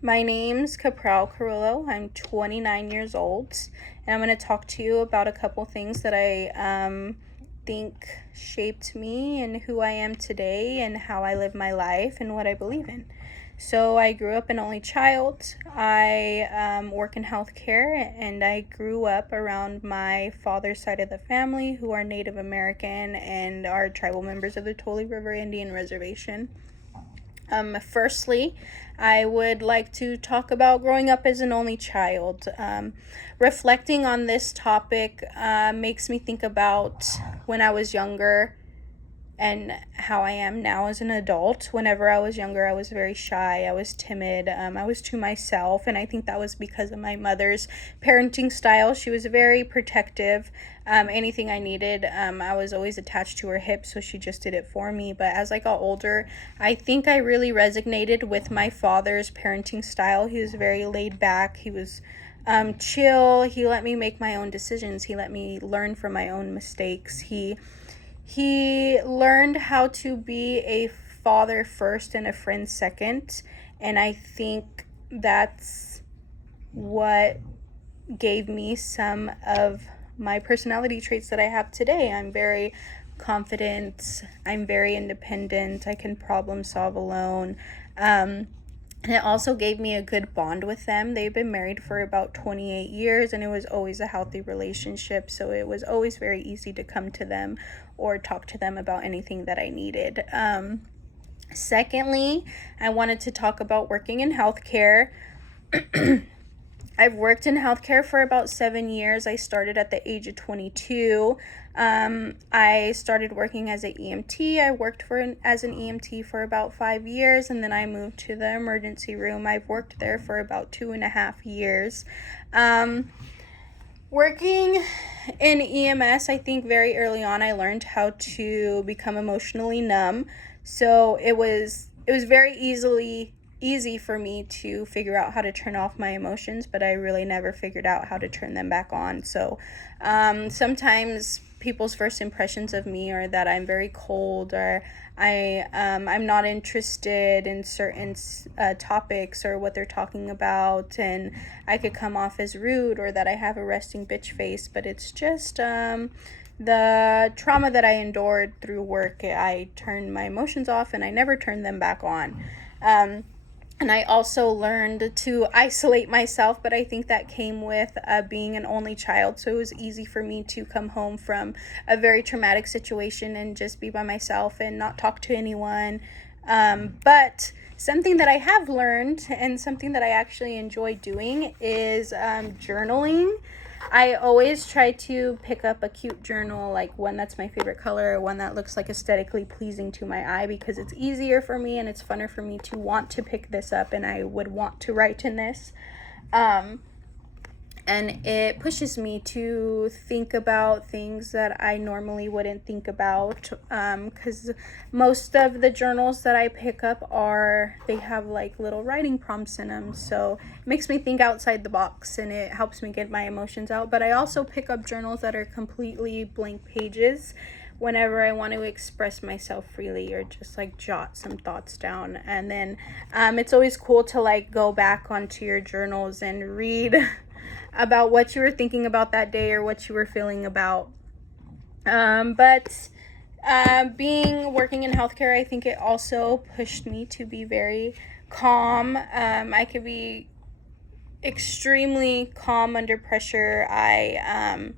My name's Capral Carrillo. I'm 29 years old, and I'm going to talk to you about a couple things that I think shaped me and who I am today and how I live my life and what I believe in. So I grew up an only child. I work in healthcare, and I grew up around my father's side of the family, who are Native American and are tribal members of the Tule River Indian Reservation. Firstly, I would like to talk about growing up as an only child. Reflecting on this topic makes me think about when I was younger and how I am now as an adult. Whenever I was younger, I was very shy, I was timid, I was to myself, and I think that was because of my mother's parenting style. She was very protective. Anything I needed, I was always attached to her hip, so she just did it for me. But as I got older, I think I really resonated with my father's parenting style. He was very laid back. He was chill. He let me make my own decisions. He let me learn from my own mistakes. He learned how to be a father first and a friend second, and I think that's what gave me some of my personality traits that I have today. I'm very confident, I'm very independent, I can problem solve alone. And it also gave me a good bond with them. They've been married for about 28 years, and it was always a healthy relationship. So it was always very easy to come to them or talk to them about anything that I needed. Secondly, I wanted to talk about working in healthcare. I've worked in healthcare for about 7 years. I started at the age of 22. I started working as an EMT. I worked as an EMT for about 5 years, and then I moved to the emergency room. I've worked there for about 2.5 years. Working in EMS, I think very early on I learned how to become emotionally numb. So it was very easy for me to figure out how to turn off my emotions, but I really never figured out how to turn them back on. So sometimes people's first impressions of me are that I'm very cold, or I'm not interested in certain topics or what they're talking about, and I could come off as rude or that I have a resting bitch face, but it's just the trauma that I endured through work. I turned my emotions off and I never turned them back on. And I also learned to isolate myself, but I think that came with being an only child. So it was easy for me to come home from a very traumatic situation and just be by myself and not talk to anyone. But something that I have learned and something that I actually enjoy doing is journaling. I always try to pick up a cute journal, like one that's my favorite color, or one that looks like aesthetically pleasing to my eye, because it's easier for me and it's funner for me to want to pick this up, and I would want to write in this. And it pushes me to think about things that I normally wouldn't think about, because most of the journals that I pick up they have like little writing prompts in them, so it makes me think outside the box and it helps me get my emotions out. But I also pick up journals that are completely blank pages whenever I want to express myself freely or just like jot some thoughts down. And then it's always cool to like go back onto your journals and read about what you were thinking about that day or what you were feeling about. But working in healthcare, I think it also pushed me to be very calm. I could be extremely calm under pressure. I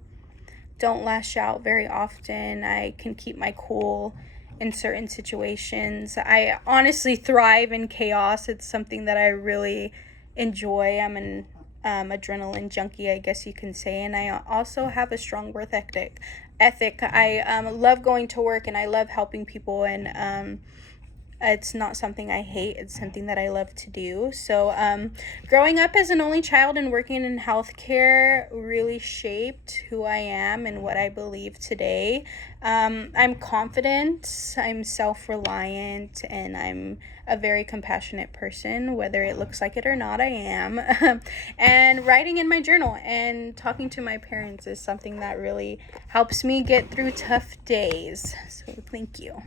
don't lash out very often. I can keep my cool in certain situations. I honestly thrive in chaos. It's something that I really enjoy. I'm an adrenaline junkie, I guess you can say, and I also have a strong work ethic. I love going to work, and I love helping people, and it's not something I hate. It's something that I love to do. So growing up as an only child and working in healthcare really shaped who I am and what I believe today. I'm confident, I'm self-reliant, and I'm a very compassionate person. Whether it looks like it or not, I am. And writing in my journal and talking to my parents is something that really helps me get through tough days. So thank you.